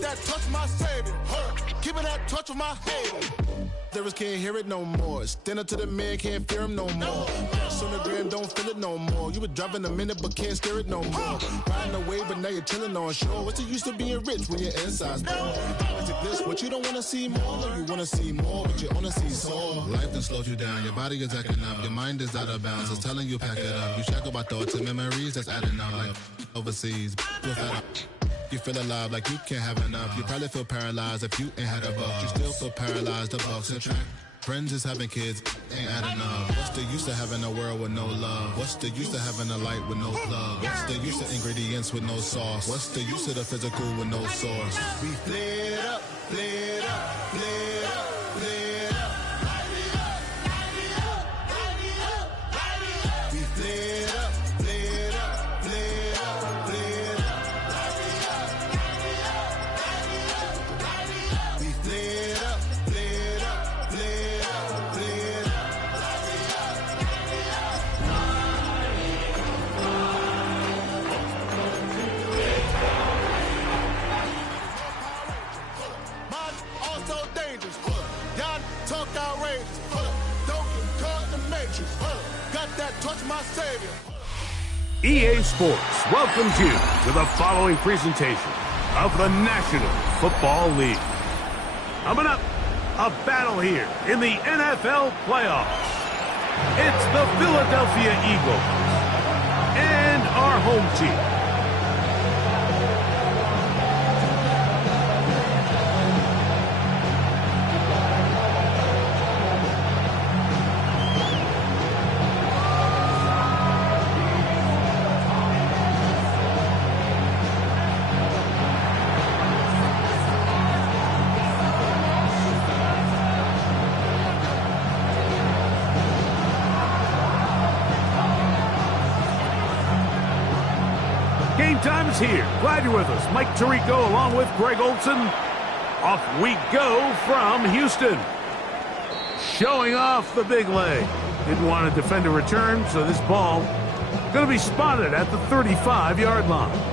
that touch my savior. Give me that touch of my head. Lyrics can't hear it no more. Stand up to the man, can't fear him no more. Sonogram don't feel it no more. You were driving a minute but can't steer it no more. Riding away but now you're chilling on shore. What's the use of being rich when your inside's poor? Is it this what you don't want to see more? Or you want to see more but you only see sore? Life done slowed you down. Your body is acting up. Your mind is out of bounds. It's telling you pack it up. You shackle by thoughts and memories that's adding up like overseas. You feel alive like you can't have enough. You probably feel paralyzed if you ain't had a buck. You still feel paralyzed, the bucks and track. Friends is having kids, ain't adding up. What's the use of having a world with no love? What's the use of having a light with no plug? What's the use of ingredients with no sauce? What's the use of the physical with no source? We flared up, flared up, flared up, flared up. Light it up, light it up, light it up, light it up. We flared up, flared up, flared up, flared up. Light it up, light it up, light it up, light it up. We flared up, flared up, flared up, flared up. Light it up, light it up. Mine also dangerous. Y'all talk outrageous. Don't get caught in the matrix. Got that touch my savior. EA Sports welcomes you to the following presentation of the National Football League. Coming up, a battle here in the NFL playoffs. It's the Philadelphia Eagles and our home team. Game time is here. Glad you're with us. Mike Tirico along with Greg Olson. Off we go from Houston. Showing off the big leg. Didn't want to defend a return, so this ball going to be spotted at the 35-yard line.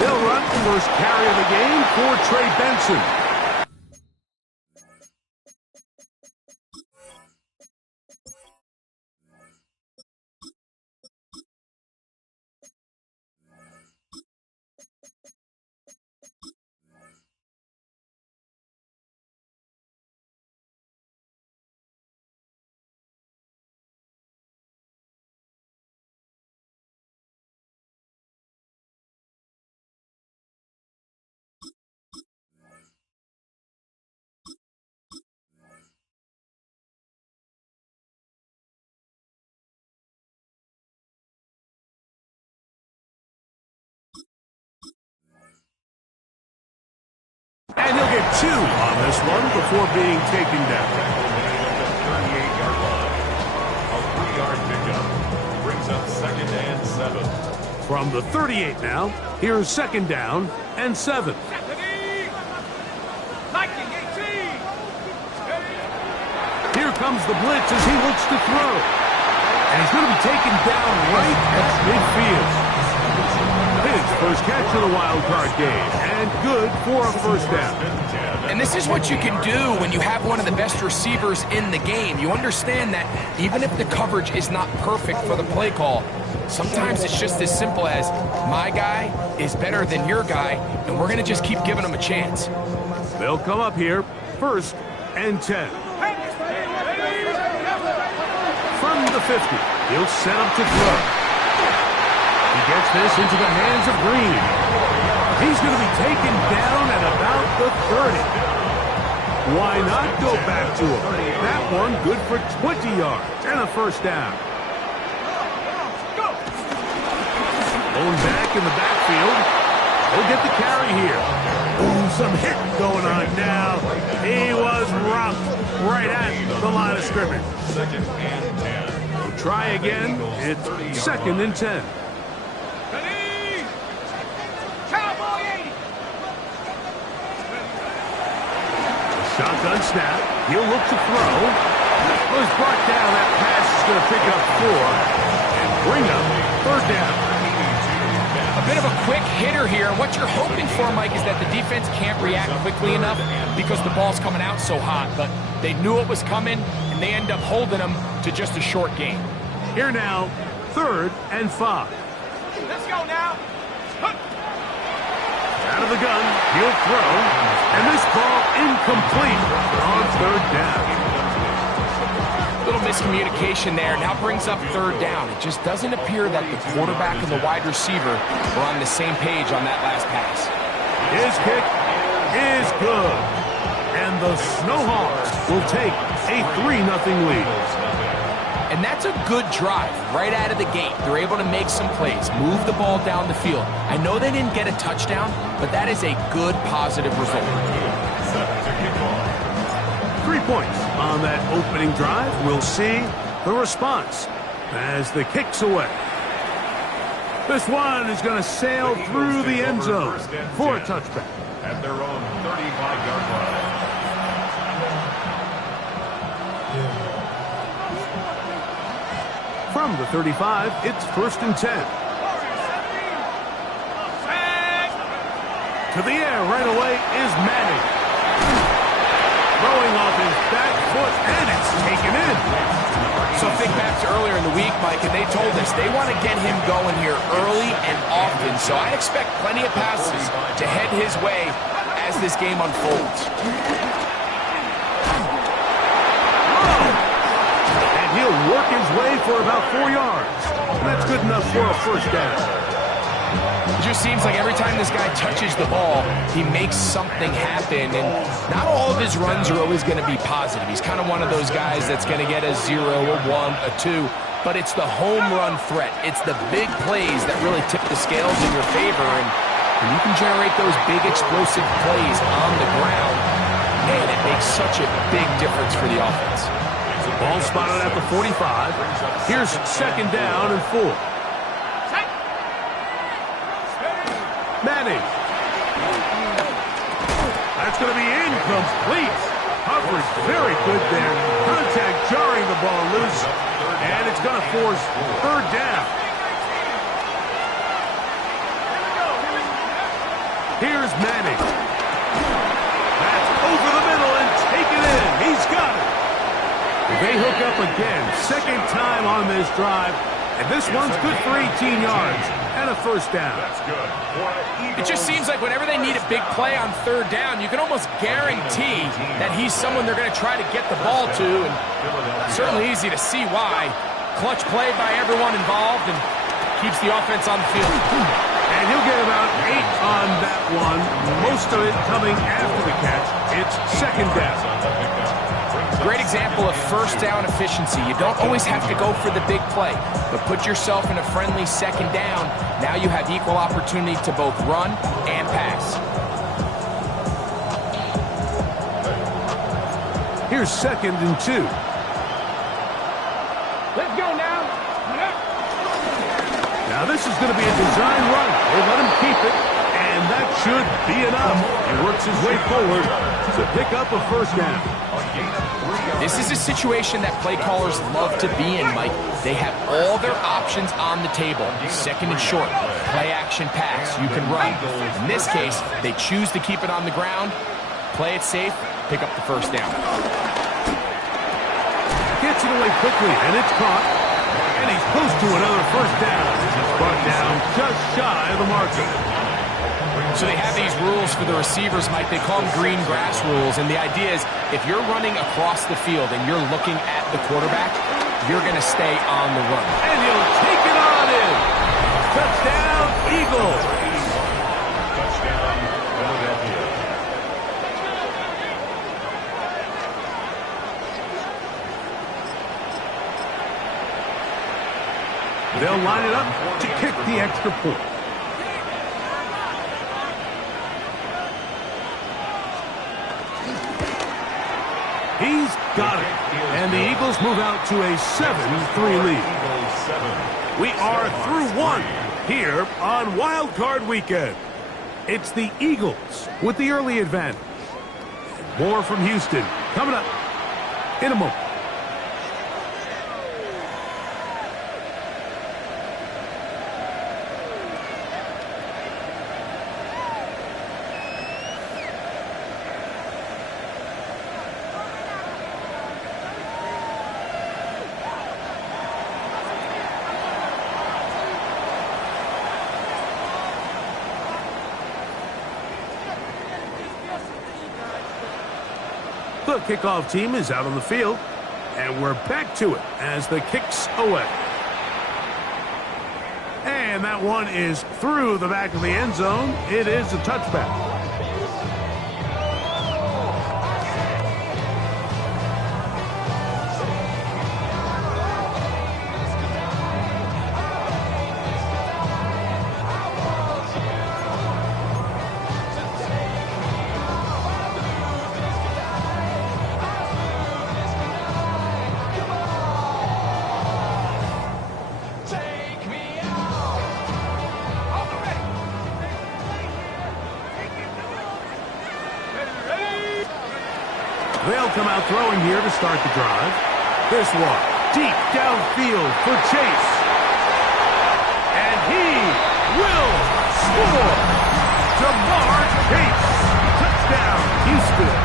They'll run first carry of the game for Trey Benson. And he'll get 2 on this one before being taken down. 38-yard line. A 3-yard pickup brings up 2nd and 7. From the 38 now, here's 2nd down and 7. Here comes the blitz as he looks to throw. And he's going to be taken down right at midfield. His first catch of the wild card game, and good for a first down. And this is what you can do when you have one of the best receivers in the game. You understand that even if the coverage is not perfect for the play call, sometimes it's just as simple as my guy is better than your guy, and we're going to just keep giving him a chance. They'll come up here, 1st and 10. From the 50, he'll set up to throw. He gets this into the hands of Green. He's going to be taken down at about the 30. Why not go back to him? That one good for 20 yards and a first down. Going back in the backfield. He'll get the carry here. Ooh, some hit going on now. He was dropped right at the line of scrimmage. Second and 10. We'll try again. It's second and 10. Shotgun snap. He'll look to throw. Was brought down. That pass is going to pick up 4 and bring up third down. A bit of a quick hitter here. And what you're hoping for, Mike, is that the defense can't react quickly enough because the ball's coming out so hot. But they knew it was coming, and they end up holding them to just a short gain. Here now, third and 5. Let's go now. Out of the gun, he'll throw, and this ball incomplete on third down. Little miscommunication there. Now brings up third down. It just doesn't appear that the quarterback and the wide receiver were on the same page on that last pass. His kick is good, and the snowhawks will take a 3-0 lead. And that's a good drive right out of the gate. They're able to make some plays, move the ball down the field. I know they didn't get a touchdown, but that is a good, positive result. 3 points on that opening drive. We'll see the response as the kick's away. This one is going to sail through the end zone for a touchback. At their own 35-yard line. From the 35, it's first and 10. To the air right away is Manning. Throwing off his back foot, and it's taken in. So think back to earlier in the week, Mike, and they told us they want to get him going here early and often. So I expect plenty of passes to head his way as this game unfolds. He'll work his way for about 4 yards. And that's good enough for a first down. It just seems like every time this guy touches the ball, he makes something happen. And not all of his runs are always going to be positive. He's kind of one of those guys that's going to get a 0, a 1, a 2. But it's the home run threat. It's the big plays that really tip the scales in your favor. And when you can generate those big explosive plays on the ground, man, it makes such a big difference for the offense. Ball spotted at the 45. Here's second down and 4. Manning. That's going to be incomplete. Coverage very good there. Contact jarring the ball loose. And it's going to force third down. Here's Manning. That's over the middle and taken in. He's got it. They hook up again, second time on this drive, and this one's good for 18 yards and a first down. It just seems like whenever they need a big play on third down, you can almost guarantee that he's someone they're going to try to get the ball to, and certainly easy to see why. Clutch play by everyone involved and keeps the offense on the field. And he'll get about 8 on that one, most of it coming after the catch. It's second down. Great example of first down efficiency. You don't always have to go for the big play, but put yourself in a friendly second down. Now you have equal opportunity to both run and pass. Here's second and 2. Let's go now. Now this is going to be a design run. They let him keep it, and that should be enough. He works his way forward to pick up a first down. This is a situation that play callers love to be in, Mike. They have all their options on the table. Second and short, play action pass, you can run. In this case, they choose to keep it on the ground, play it safe, pick up the first down. Gets it away quickly, and it's caught. And he's close to another first down. He's brought down just shy of the marker. So they have these rules for the receivers, Mike. They call them green grass rules. And the idea is if you're running across the field and you're looking at the quarterback, you're going to stay on the run. And he'll take it on in. Touchdown, Eagles. Touchdown, Philadelphia. They'll line it up to kick the extra point. He's got it. And the Eagles move out to a 7-3 lead. We are through one here on Wild Card Weekend. It's the Eagles with the early advantage. More from Houston coming up in a moment. The kickoff team is out on the field, and we're back to it as the kick's away. And that one is through the back of the end zone. It is a touchback. They'll come out throwing here to start the drive. This one, deep downfield for Chase. And he will score. Jamar Chase. Touchdown, Houston.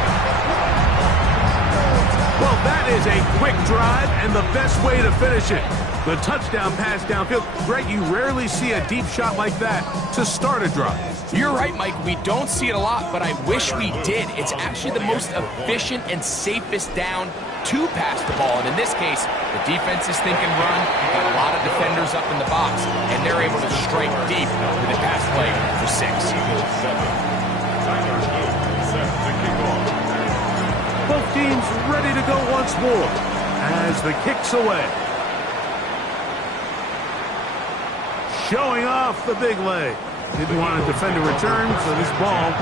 Well, that is a quick drive and the best way to finish it. The touchdown pass downfield. Greg, you rarely see a deep shot like that to start a drive. You're right, Mike. We don't see it a lot, but I wish we did. It's actually the most efficient and safest down to pass the ball. And in this case, the defense is thinking run. Got a lot of defenders up in the box, and they're able to strike deep with a pass play for 6. Both teams ready to go once more as the kick's away. Showing off the big leg. Didn't want to defend a return, so this ball.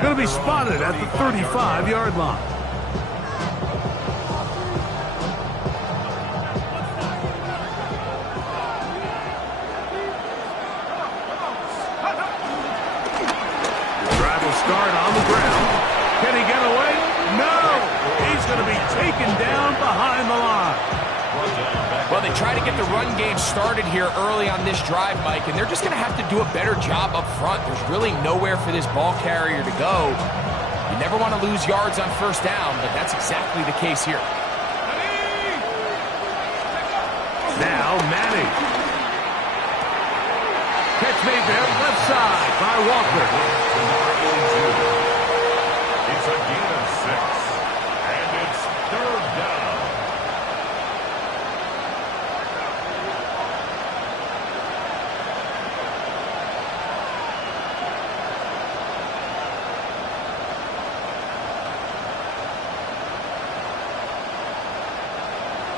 Going to be spotted at the 35-yard line. The drive will start on the ground. Can he get away? No! He's going to be taken down behind the line. Well, they try to get the run game started here early on this drive, Mike, and they're just going to have to do a better job up front. There's really nowhere for this ball carrier to go. You never want to lose yards on first down, but that's exactly the case here. Now Manning. Catch made there, left side by Walker. It's a gain of 6, and it's 3rd down.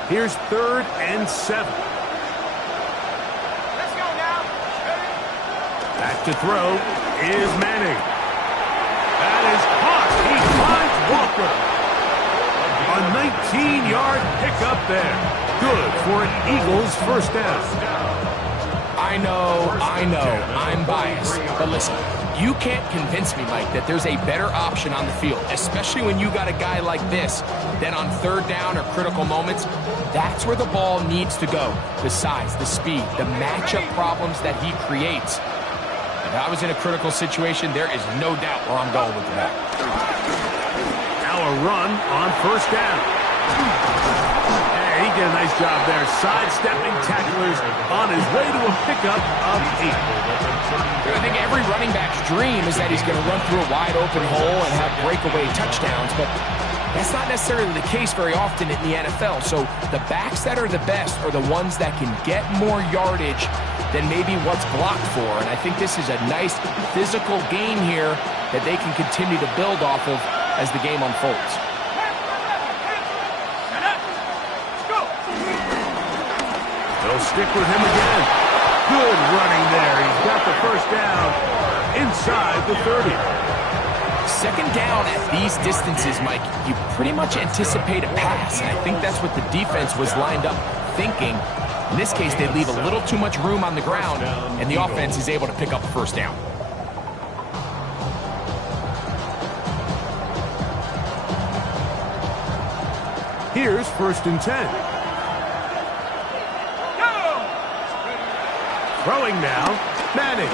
Here's 3rd and 7. Let's go now. Back to throw is Manning. That is caught. He finds Walker. A 19-yard pickup there. Good for an Eagles first down. I know, I'm biased, but listen, you can't convince me, Mike, that there's a better option on the field, especially when you got a guy like this, that on 3rd down or critical moments, that's where the ball needs to go. The size, the speed, the matchup problems that he creates. If I was in a critical situation, there is no doubt where I'm going with the ball. Now a run on 1st down. And he making a nice job there, sidestepping tacklers on his way to a pickup of 8. I think every running back's dream is that he's going to run through a wide open hole and have breakaway touchdowns, but that's not necessarily the case very often in the NFL. So the backs that are the best are the ones that can get more yardage than maybe what's blocked for. And I think this is a nice physical game here that they can continue to build off of as the game unfolds. They'll stick with him again. Good running there. He's got the first down inside the 30. Second down at these distances, Mike, you pretty much anticipate a pass, and I think that's what the defense was lined up thinking. In this case, they leave a little too much room on the ground, and the offense is able to pick up a first down. Here's 1st and 10. Throwing now, Manning.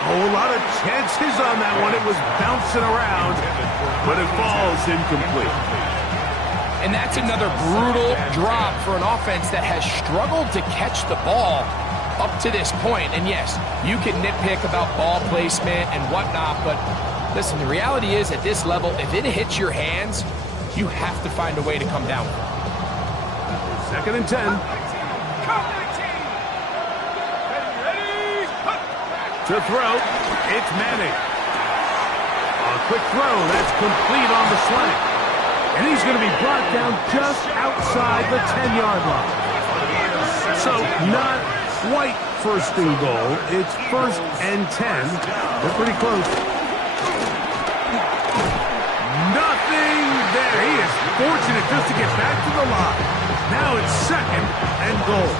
Oh, a lot of chances on that one. It was bouncing around, but it falls incomplete. And that's another brutal drop for an offense that has struggled to catch the ball up to this point. And yes, you can nitpick about ball placement and whatnot, but listen, the reality is at this level, if it hits your hands, you have to find a way to come down. 2nd and 10. To throw, it's Manning. A quick throw, that's complete on the slant. And he's going to be brought down just outside the 10-yard line. So not quite 1st and goal. It's 1st and 10. They're pretty close. Nothing there. He is fortunate just to get back to the line. Now it's 2nd and goal.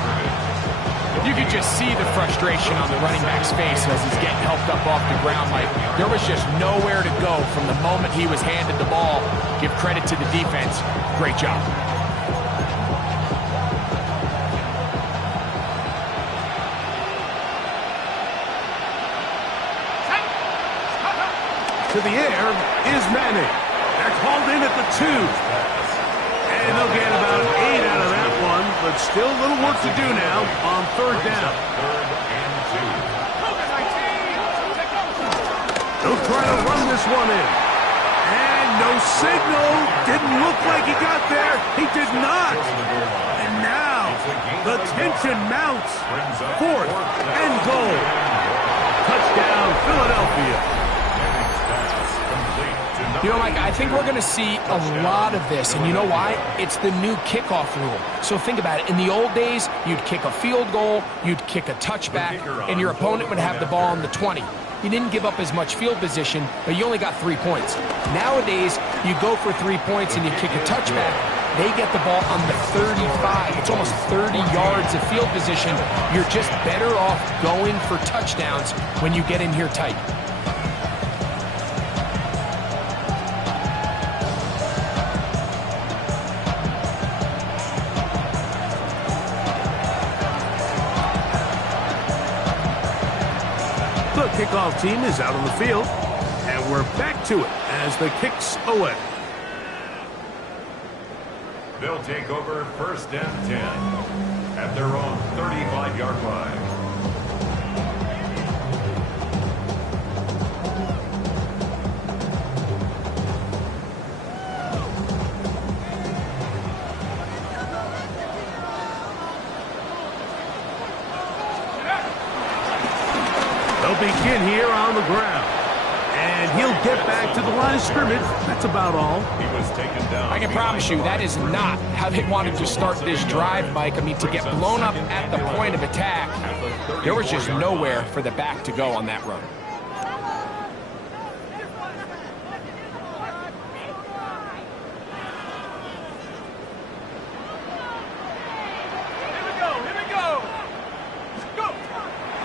You could just see the frustration on the running back's face as he's getting helped up off the ground. Like, there was just nowhere to go from the moment he was handed the ball. Give credit to the defense. Great job. To the air is Manning. They're called in at the 2. And they'll get about 8 out of that one, but still a little work to do now on 3rd down. They'll try to run this one in. And no signal. Didn't look like he got there. He did not. And now the tension mounts. 4th and goal. Touchdown, Philadelphia. You know, Mike, I think we're going to see a lot of this, and you know why? It's the new kickoff rule. So think about it. In the old days, you'd kick a field goal, you'd kick a touchback, and your opponent would have the ball on the 20. You didn't give up as much field position, but you only got 3 points. Nowadays, you go for 3 points and you kick a touchback, they get the ball on the 35. It's almost 30 yards of field position. You're just better off going for touchdowns when you get in here tight. The kickoff team is out on the field, and we're back to it as the kick's away. They'll take over 1st and 10 at their own 35-yard line. Begin here on the ground, and he'll get back to the line of scrimmage. That's about all. He was taken down. I can promise you that is not how they wanted to start this drive, Mike. I mean, to get blown up at the point of attack, there was just nowhere for the back to go on that run.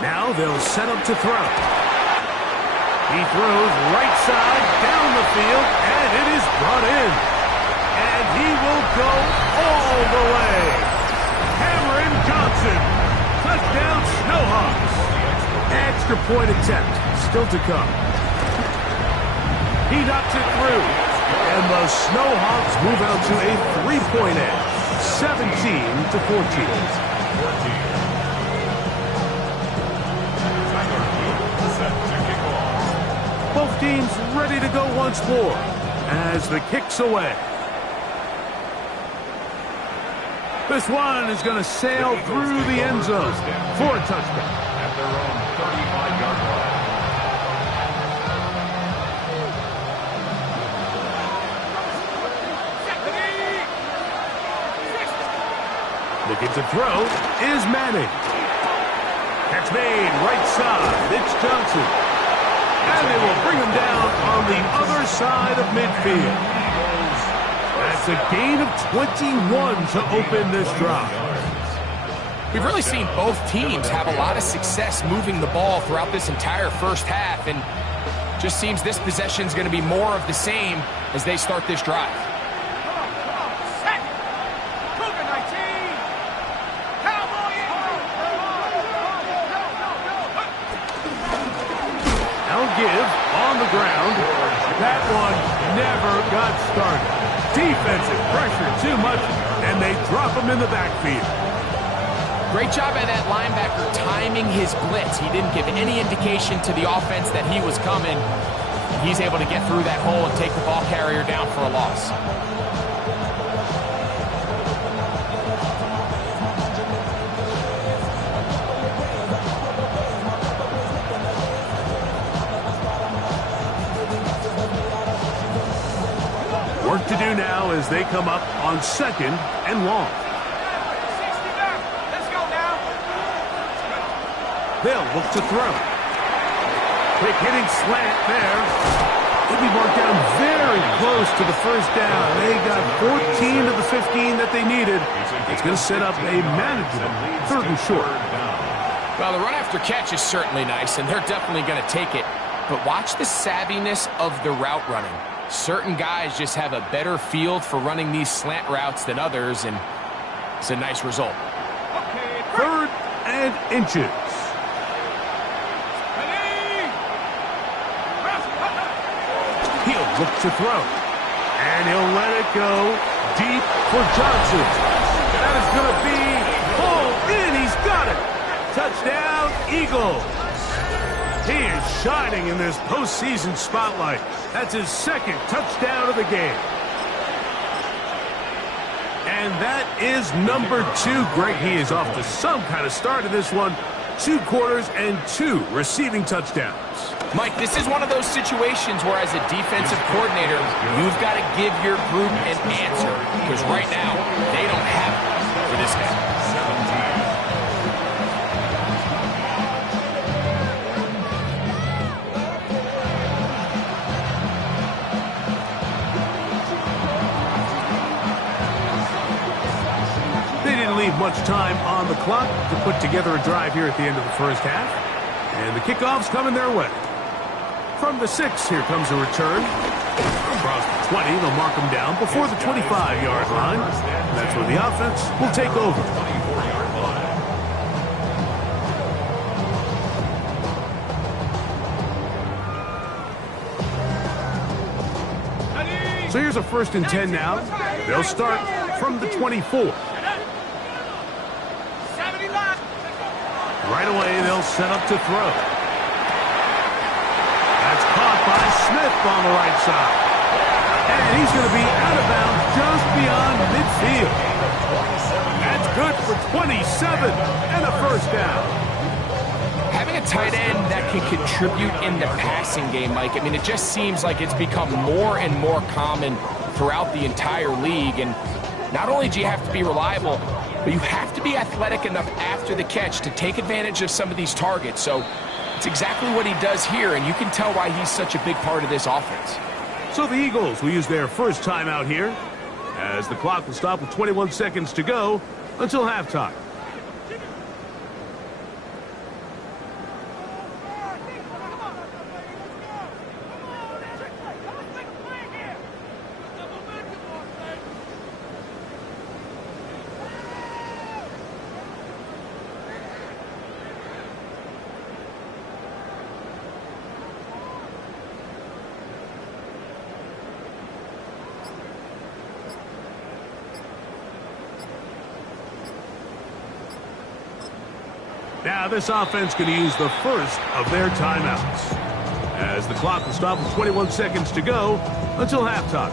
Now they'll set up to throw. He throws right side down the field, and it is brought in. And he will go all the way. Cameron Johnson, touchdown Snowhawks. Extra point attempt still to come. He knocks it through. And the snowhawks move out to a 3-point edge, 17-14. Both teams ready to go once more as the kick's away. This one is going to sail through the end zone for a touchdown. At their own 35-yard line. Looking to throw is Manning. Catch made right side. It's Johnson. And they will bring him down on the other side of midfield. That's a gain of 21 to open this drive. We've really seen both teams have a lot of success moving the ball throughout this entire first half, and just seems this possession is going to be more of the same as they start this drive. Give on the ground. That one never got started. Defensive pressure too much, and they drop him in the backfield. Great job by that linebacker timing his blitz. He didn't give any indication to the offense that he was coming. He's able to get through that hole and take the ball carrier down for a loss. Work to do now as they come up on 2nd and long. Let's go now. They'll look to throw. Quick hitting slant there. They'll be marked down very close to the first down. They got 14 of the 15 that they needed. It's going to set up a manageable 3rd and short. Well, the run after catch is certainly nice, and they're definitely going to take it. But watch the savviness of the route running. Certain guys just have a better field for running these slant routes than others, and it's a nice result. 3rd and inches. He'll look to throw, and he'll let it go deep for Johnson. That is going to be pulled in. He's got it. Touchdown, Eagles. He is shining in this postseason spotlight. That's his 2nd touchdown of the game. And that is number 2. Greg, he is off to some kind of start in this one. 2 quarters and 2 receiving touchdowns. Mike, this is one of those situations where as a defensive coordinator, you've got to give your group an answer. Because right now, they don't have it for this guy. Leave much time on the clock to put together a drive here at the end of the first half. And the kickoff's coming their way. From the 6, here comes a return. Across the 20, they'll mark them down before the 25-yard line. And that's where the offense will take over. So here's a 1st and 10 now. They'll start from the 24. Right away, they'll set up to throw. That's caught by Smith on the right side. And he's going to be out of bounds just beyond midfield. That's good for 27 and a 1st down. Having a tight end that can contribute in the passing game, Mike, I mean, it just seems like it's become more and more common throughout the entire league. And not only do you have to be reliable, but you have to be athletic enough after the catch to take advantage of some of these targets. So it's exactly what he does here, and you can tell why he's such a big part of this offense. So the Eagles will use their first timeout here as the clock will stop with 21 seconds to go until halftime. Now this offense going to use the first of their timeouts, as the clock will stop with 21 seconds to go until halftime.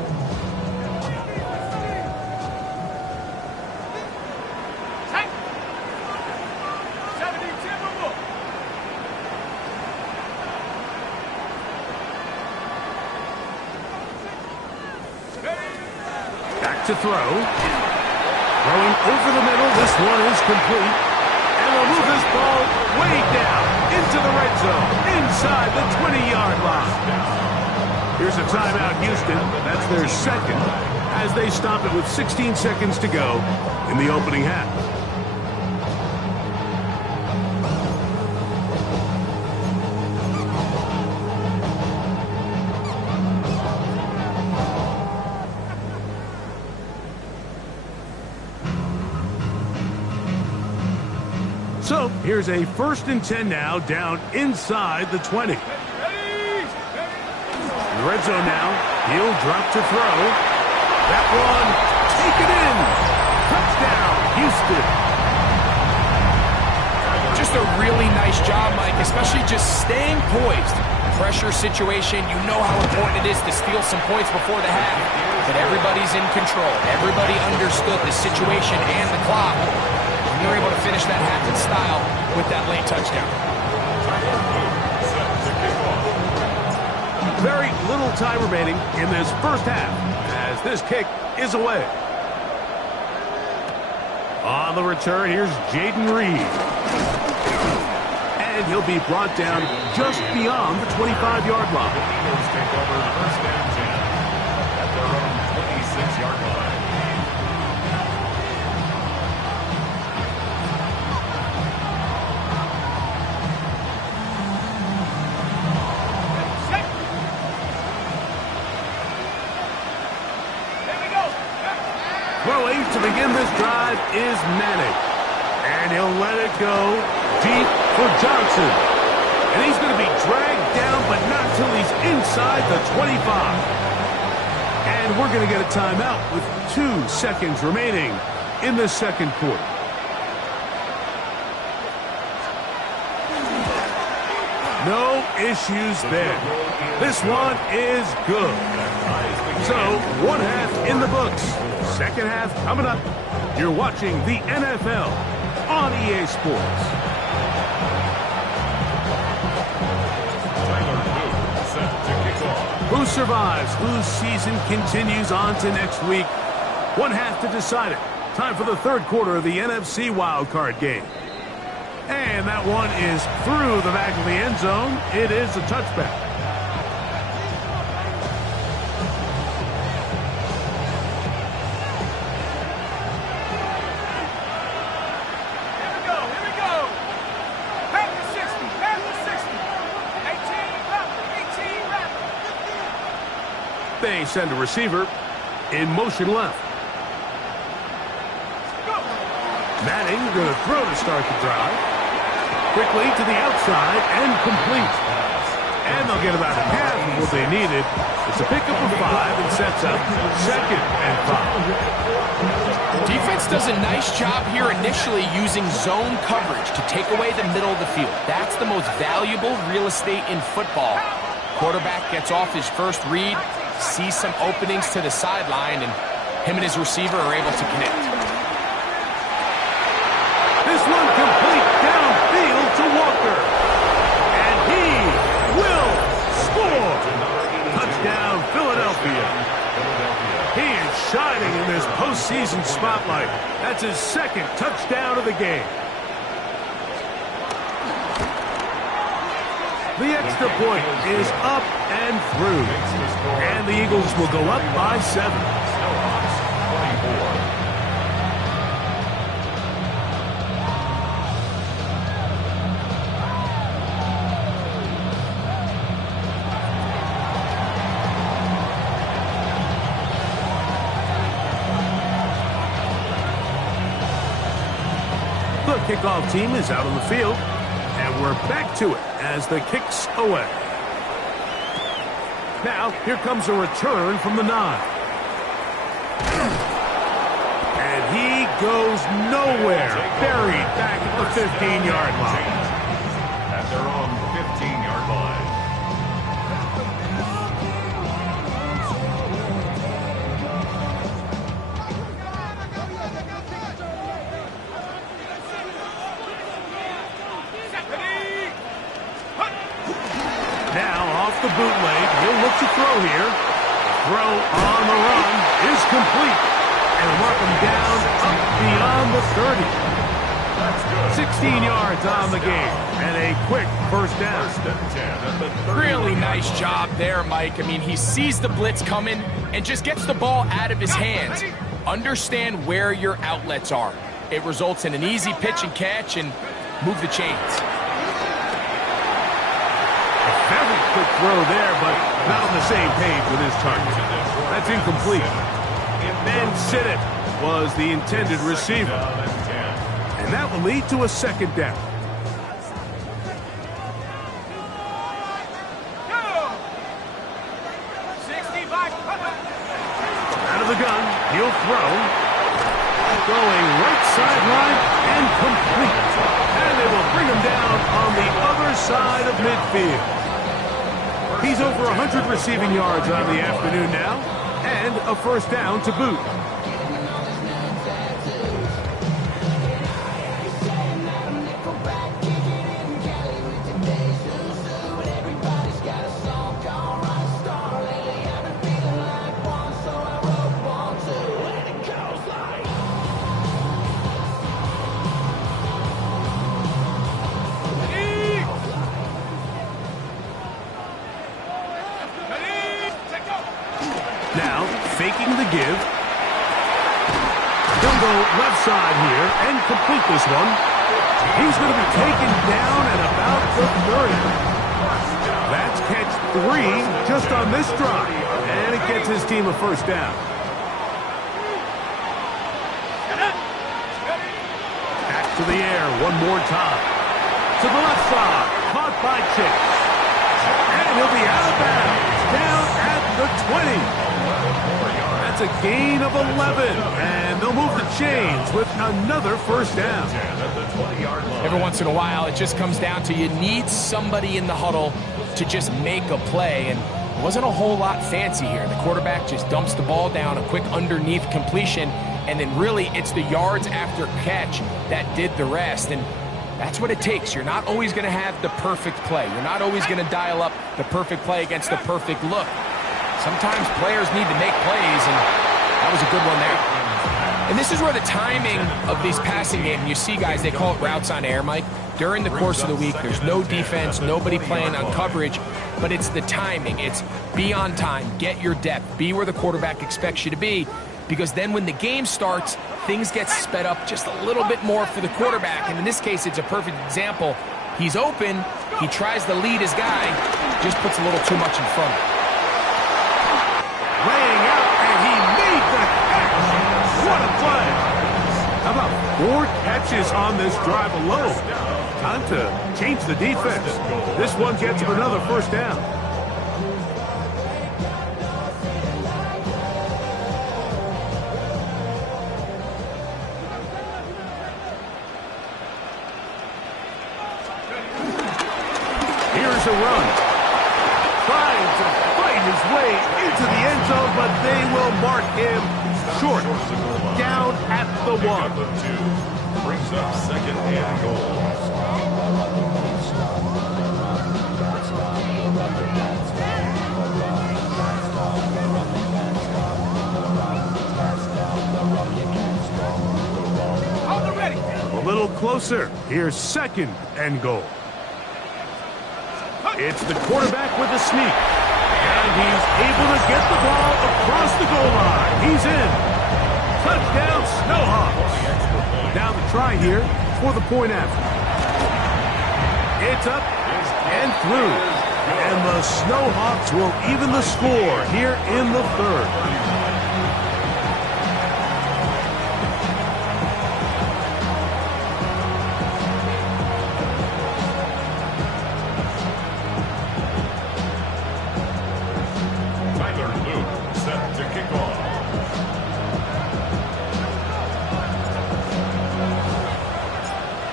Back to throw. Throwing over the middle. This one is complete. And they'll move this ball way down into the red zone, inside the 20-yard line. Here's a timeout, Houston. That's their second, as they stop it with 16 seconds to go in the opening half. So here's a 1st and 10 now, down inside the 20. In the red zone now, he'll drop to throw. That one, taken in. Touchdown, Houston. Just a really nice job, Mike, especially just staying poised. Pressure situation, you know how important it is to steal some points before the half. But everybody's in control. Everybody understood the situation and the clock. They're able to finish that half in style with that late touchdown. Very little time remaining in this first half as this kick is away. On the return, here's Jaden Reed. And he'll be brought down just beyond the 25-yard line. The Eagles take over 1st and 10 at their own 26-yard line. Throwing to begin this drive is Manning. And he'll let it go deep for Johnson. And he's going to be dragged down, but not till he's inside the 25. And we're going to get a timeout with 2 seconds remaining in the second quarter. No issues there. This one is good. So, 1 half in the books. Second half coming up. You're watching the NFL on EA Sports. Who survives? Whose season continues on to next week? 1 half to decide it. Time for the third quarter of the NFC wildcard game. And that one is through the back of the end zone. It is a touchback. They send a receiver in motion left. Manning going to throw to start the drive. Quickly to the outside and complete. And they'll get about half of what they needed. It's a pickup of 5 and sets up 2nd and 5. Defense does a nice job here initially using zone coverage to take away the middle of the field. That's the most valuable real estate in football. Quarterback gets off his first read, sees some openings to the sideline, and him and his receiver are able to connect. This one complete downfield to Walker. And he will score. Touchdown, Philadelphia. He is shining in this postseason spotlight. That's his 2nd touchdown of the game. The extra point is up and through. And the Eagles will go up by 7. Snowhawks 24. The kickoff team is out on the field, and we're back to it as the kick's away. Now, here comes a return from the 9. And He goes nowhere. Buried back at the 15-yard line. At their own 15-yard line. Now off the bootleg, he'll look to throw here. Throw on the run is complete. And mark him down up beyond the 30. 16 yards on the game. And a quick first down. Really nice job there, Mike. I mean, he sees the blitz coming and just gets the ball out of his hands. Understand where your outlets are. It results in an easy pitch and catch and move the chains. Very quick throw there, but not on the same page with his target. That's incomplete. And Siddick was the intended receiver. And that will lead to a second down. Out of the gun, he'll throw. Going right sideline and complete. And they will bring him down on the other side of midfield. He's over 100 receiving yards on the afternoon now, and a first down to boot. Now, faking the give. He'll go left side here and complete this one. He's going to be taken down at about the 30. That's catch 3 just on this drive. And it gets his team a first down. Back to the air one more time. To the left side. Caught by Chase. And he'll be out of bounds. Down at the 20. That's a gain of 11, and they'll move the chains with another first down. Every once in a while, it just comes down to you need somebody in the huddle to just make a play, and it wasn't a whole lot fancy here. The quarterback just dumps the ball down, a quick underneath completion, and then really it's the yards after catch that did the rest, and that's what it takes. You're not always going to have the perfect play. You're not always going to dial up the perfect play against the perfect look. Sometimes players need to make plays, and that was a good one there. And this is where the timing of these passing games, you see guys, they call it routes on air, Mike. During the course of the week, there's no defense, nobody playing on coverage, but it's the timing. It's be on time, get your depth, be where the quarterback expects you to be, because then when the game starts, things get sped up just a little bit more for the quarterback, and in this case, it's a perfect example. He's open, he tries to lead his guy, just puts a little too much in front of him. Laying out, and he made the catch. What a play. How about 4 catches on this drive alone? Time to change the defense. This one gets him another first down. Here's a run. Trying to fight his way into the end zone, but they will mark him short. Down at the 1. Brings up second and goal. A little closer. Here's second and goal. It's the quarterback with the sneak. And he's able to get the ball across the goal line. He's in. Touchdown, Snowhawks. Now the try here for the point after. It's up and through. And the Snowhawks will even the score here in the 3rd.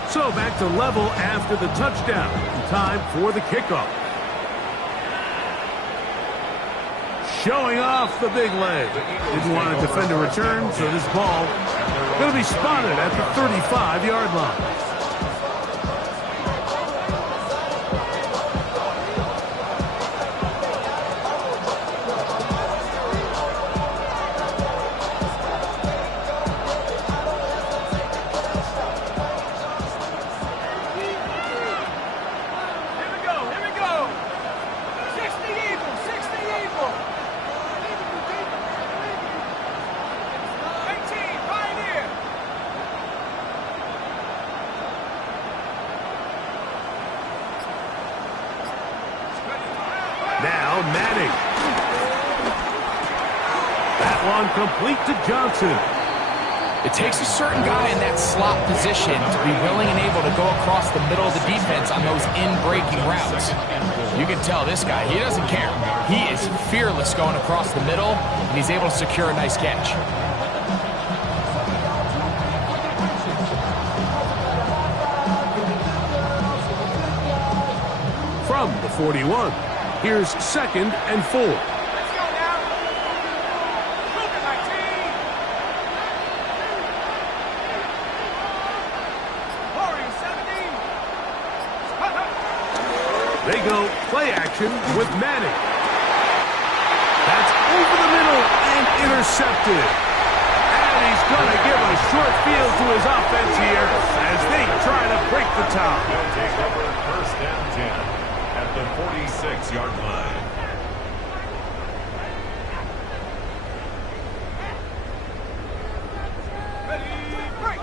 So back to level after the touchdown. Time for the kickoff. Showing off the big leg. Didn't want to defend a return, so this ball going to be spotted at the 35-yard line. Now Manning. That one complete to Johnson. It takes a certain guy in that slot position to be willing and able to go across the middle of the defense on those in-breaking routes. You can tell this guy, he doesn't care. He is fearless going across the middle, and he's able to secure a nice catch. From the 41, here's 2nd and 4. Let's go now. Look at my team. Warrior 17. They go play action with Manning. That's over the middle and intercepted. And he's going to give a short field to his offense here as they try to break the tie. They'll take over 1st and 10. At the 46-yard line. Ready, break.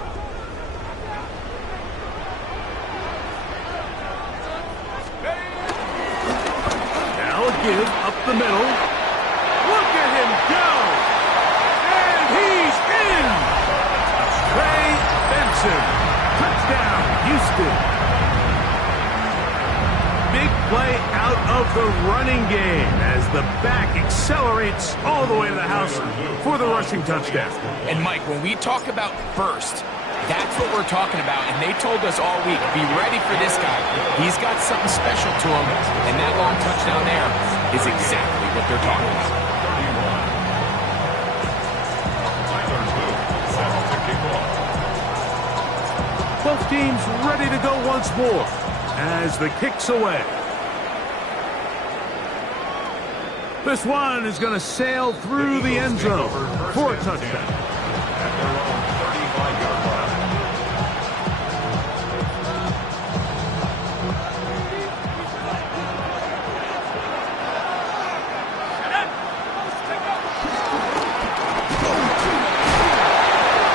Now a give up the middle. Look at him go! And he's in! Trey Benson. Touchdown, Houston. Big play out of the running game as the back accelerates all the way to the house for the rushing touchdown. And Mike, when we talk about burst, that's what we're talking about. And they told us all week, be ready for this guy. He's got something special to him. And that long touchdown there is exactly what they're talking about. 31. Both teams ready to go once more as the kick's away. This one is going to sail through the end zone for a touchdown. At their own 35-yard line.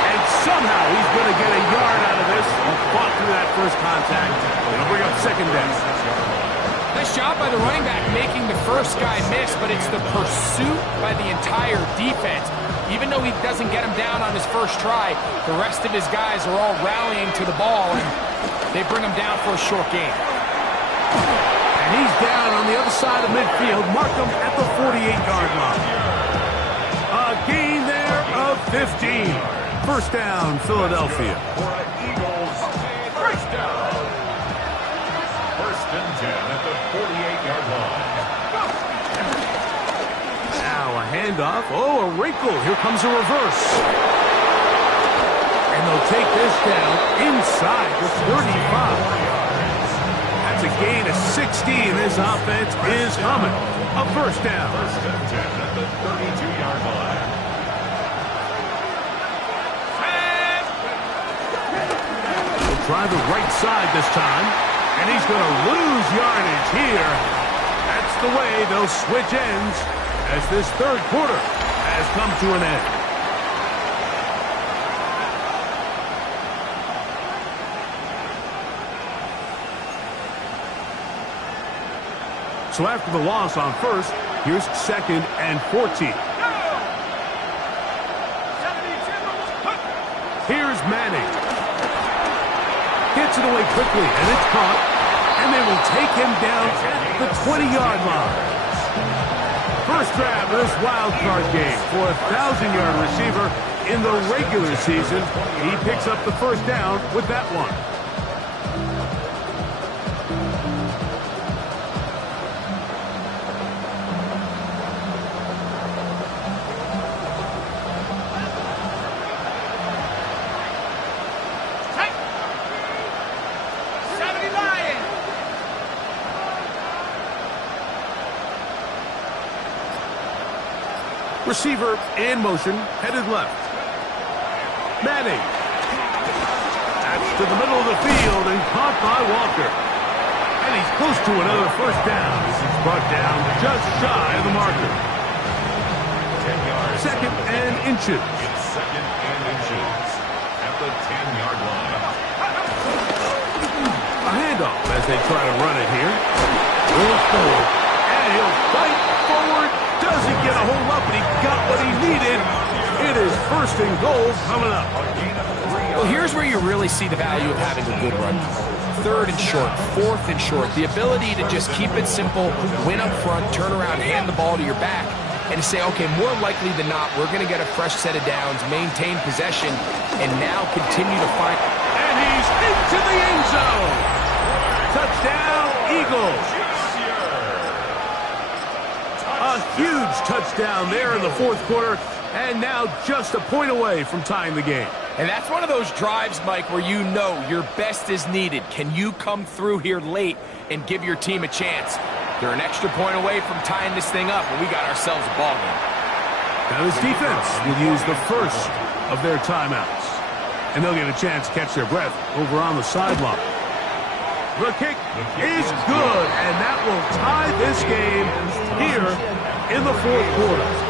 And somehow he's going to get a yard out of this. He fought through that first contact. It'll bring up 2nd down. Nice job by the running back making the first guy miss, but it's the pursuit by the entire defense. Even though he doesn't get him down on his first try, the rest of his guys are all rallying to the ball, and they bring him down for a short gain. And he's down on the other side of midfield. Mark him at the 48-yard line. A gain there of 15. First down, Philadelphia. For an Eagles first down. 1st and 10 at the 48-yard line. Now a handoff. Oh, a wrinkle. Here comes a reverse. And they'll take this down inside the 35. That's a gain of 16. This offense is humming. A first down. 1st and 10 at the 32-yard line. They'll try the right side this time. And he's going to lose yardage here. That's the way they'll switch ends as this third quarter has come to an end. So after the loss on first, here's 2nd and 14. Here's Manning. Gets it away quickly, and it's caught. And they will take him down at the 20-yard line. First grab of this wild card game for a 1,000-yard receiver in the regular season. He picks up the first down with that one. Receiver in motion, headed left. Manning. That's to the middle of the field and caught by Walker. And he's close to another first down. This is brought down just shy of the marker. 10 yards. Second and inches. It's second and inches at the 10-yard line. A handoff as they try to run it here. Rolls forward, and he'll fight forward. Doesn't get a hold up, but he got what he needed. It is first and goal coming up. Well, here's where you really see the value of having a good run. Third and short, fourth and short. The ability to just keep it simple, win up front, turn around, hand the ball to your back, and to say, okay, more likely than not, we're going to get a fresh set of downs, maintain possession, and now continue to find... And he's into the end zone. Touchdown, Eagles. A huge touchdown there in the fourth quarter, and now just a point away from tying the game. And that's one of those drives, Mike, where you know your best is needed. Can you come through here late and give your team a chance? They're an extra point away from tying this thing up, and we got ourselves a ball game. Now this defense will use the first of their timeouts, and they'll get a chance to catch their breath over on the sideline. The kick is good, and that will tie this game here in the fourth quarter.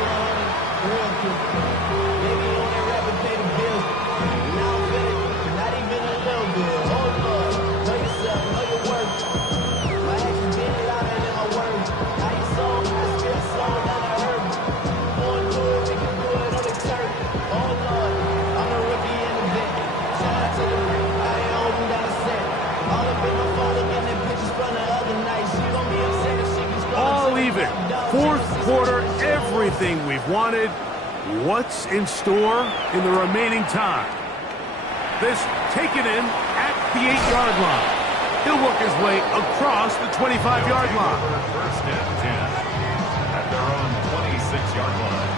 Fourth quarter, everything we've wanted. What's in store in the remaining time? This taken in at the 8-yard line. He'll work his way across the 25-yard line. First and 10 at their own 26-yard line.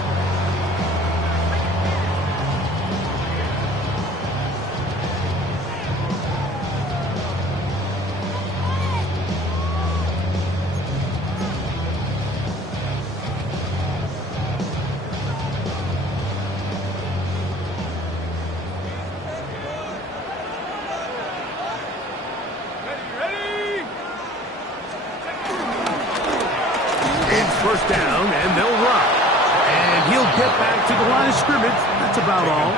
First down, and they'll run. And he'll get back to the line of scrimmage. That's about all.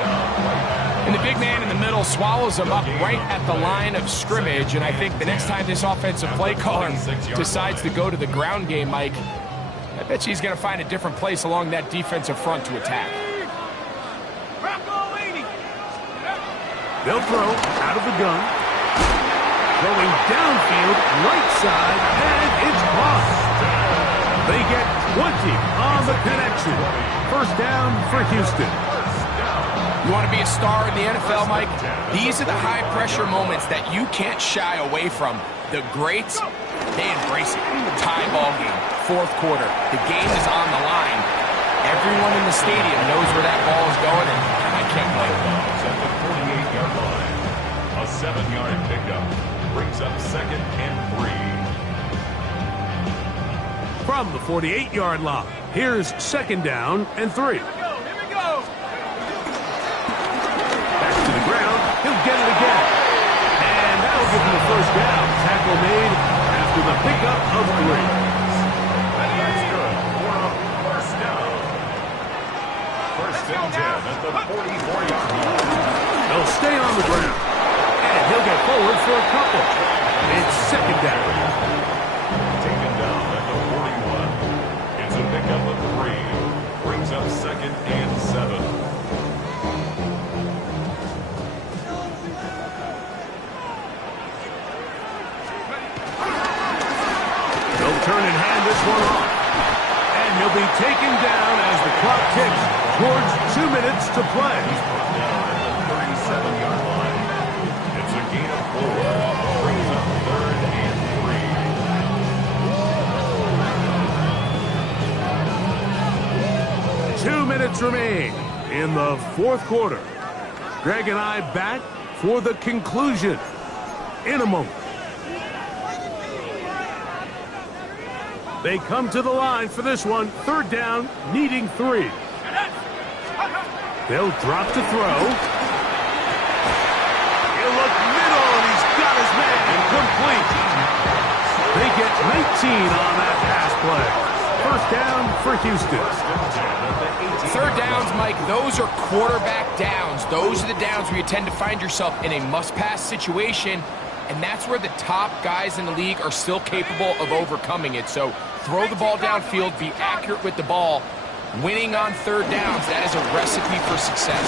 And the big man in the middle swallows him up right at the line of scrimmage. And I think the next time this offensive play caller decides to go to the ground game, Mike, I bet you he's going to find a different place along that defensive front to attack. They'll throw out of the gun. Throwing downfield, right side, and it's caught. They get 20 on the connection. First down for Houston. You want to be a star in the NFL, Mike? These are the high-pressure moments that you can't shy away from. The greats, they embrace it. Tie ball game, fourth quarter. The game is on the line. Everyone in the stadium knows where that ball is going, and I can't blame them. At the 48-yard line, a 7-yard pickup brings up second and 3. From the 48-yard line, here's second down and 3. Here we go. Back to the ground. He'll get it again. And that'll give him the first down. Tackle made after the pickup of 3. That's good for a first down. First and 10 at the 44-yard line. They'll stay on the ground. And he'll get forward for a couple. It's second down. Taken down at the 41. It's a pickup of 3. Brings up second and 7. They'll turn and hand this one off. And he'll be taken down as the clock ticks towards 2 minutes to play. Down at the 37-yard line. It's a gain of 4. Brings up third and 3. 2 minutes remain in the fourth quarter. Greg and I back for the conclusion in a moment. They come to the line for this one. Third down, needing 3. They'll drop to throw. He'll look middle, and he's got his man. Complete. They get 19 on that pass play. First down for Houston. Third downs, Mike, those are quarterback downs. Those are the downs where you tend to find yourself in a must-pass situation, and that's where the top guys in the league are still capable of overcoming it. So throw the ball downfield, be accurate with the ball. Winning on third downs, that is a recipe for success.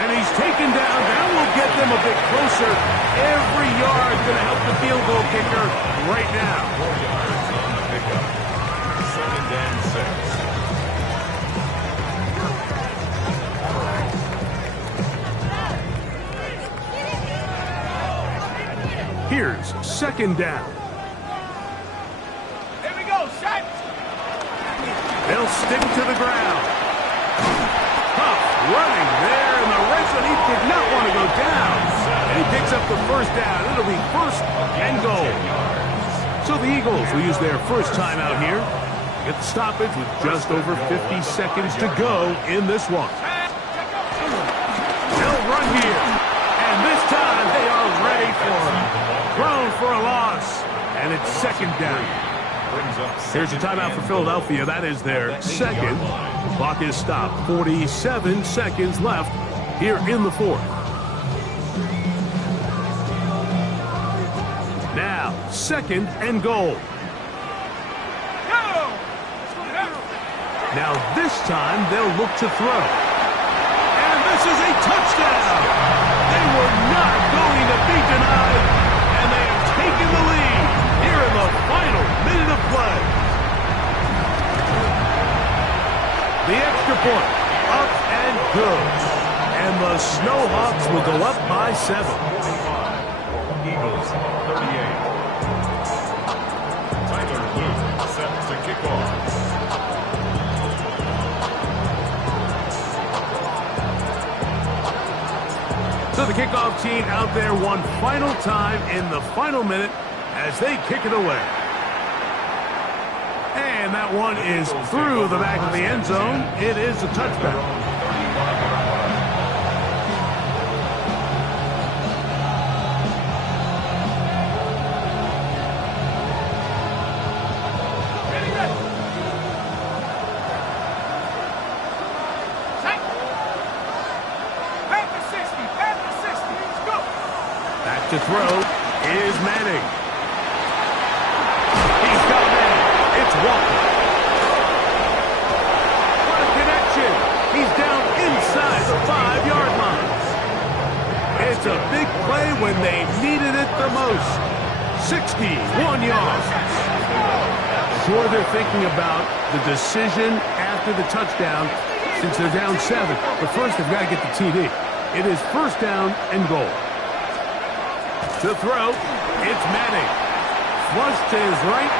And he's taken down. That will get them a bit closer. Every yard going to help the field goal kicker right now. 4 yards on the pickup. 2nd and 6. Here's 2nd down. Here we go, set. They'll stick to the ground. Huff running there in the red zone. He did not want to go down. And he picks up the first down. It'll be 1st and goal. So the Eagles will use their first time out here. Get the stoppage with just over 50 seconds to go in this one. They'll run here. And this time they are ready for him. Thrown for a loss. And it's 2nd down. Here's a timeout for Philadelphia. That is their second. Clock is stopped. 47 seconds left here in the 4th. Now, 2nd and goal. Now this time they'll look to throw. And this is a touchdown. They were not going to be denied. And they have taken the lead here in the final minute of play. The extra point, up and good. And the Snowhawks will go up by 7. Eagles 38. Tyler Luke set to kick off. So the kickoff team out there one final time in the final minute as they kick it away. And that one is through the back of the end zone. It is a touchback. To throw is Manning. He's got Manning. It's Walker. What a connection. He's down inside the 5-yard line. It's a big play when they needed it the most. 61 yards. Sure, they're thinking about the decision after the touchdown since they're down 7. But first, they've got to get the TD. It is 1st down and goal. To throw, it's Manning. Flush to his right.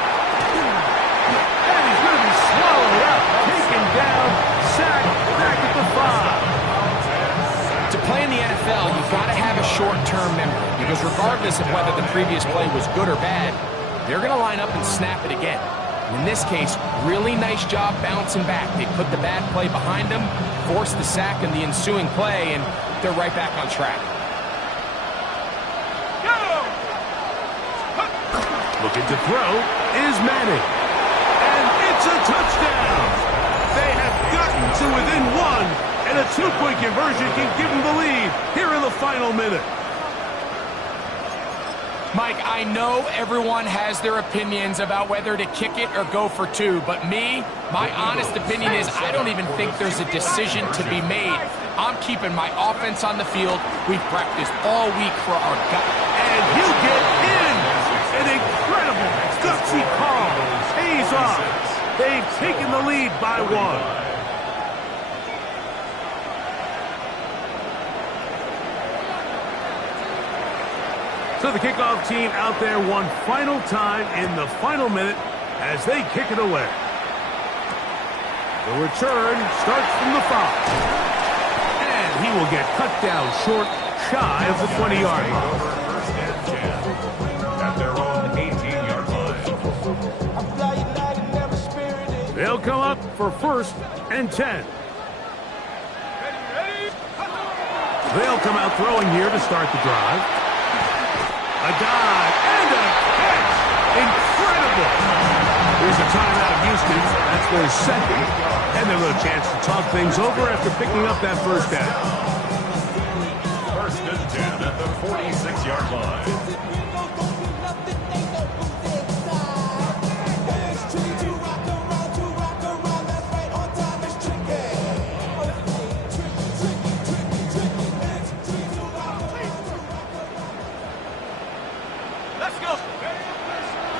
And he's going to be swallowed up. Taken down. Sacked back at the 5. To play in the NFL, you've got to have a short-term memory. Because regardless of whether the previous play was good or bad, they're going to line up and snap it again. And in this case, really nice job bouncing back. They put the bad play behind them, forced the sack in the ensuing play, and they're right back on track. Looking to throw is Manning. And it's a touchdown. They have gotten to within 1, and a 2-point conversion can give them the lead here in the final minute. Mike, I know everyone has their opinions about whether to kick it or go for 2, but my honest opinion is I don't even think there's a decision to be made. I'm keeping my offense on the field. We've practiced all week for our guy. And he'll get in. An incredible gutsy call. Pays off. They've taken the lead by 1. So the kickoff team out there one final time in the final minute as they kick it away. The return starts from the 5. And he will get cut down short, shy of the 20-yard line. At their own 18-yard line. They'll come up for 1st and 10. They'll come out throwing here to start the drive. A dive and a catch. Incredible. Here's a timeout of Houston. That's their second. And they'll have a chance to talk things over after picking up that first down. First and 10 at the 46-yard line.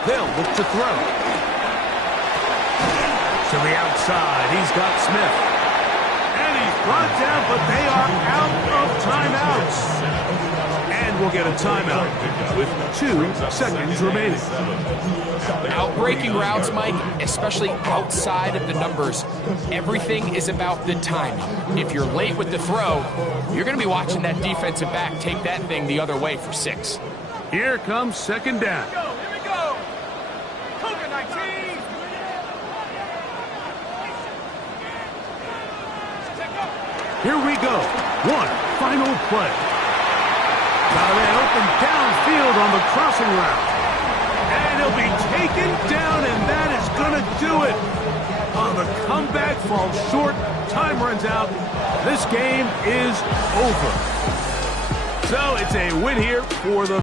They'll look to throw. To the outside, he's got Smith. And he's brought down, but they are out of timeouts. And we'll get a timeout with 2 seconds remaining. Outbreaking routes, Mike, especially outside of the numbers, everything is about the timing. If you're late with the throw, you're going to be watching that defensive back take that thing the other way for 6. Here comes second down. Here we go. One final play. Got a man open downfield on the crossing route. And he'll be taken down, and that is going to do it. On the comeback, falls short. Time runs out. This game is over. So it's a win here for the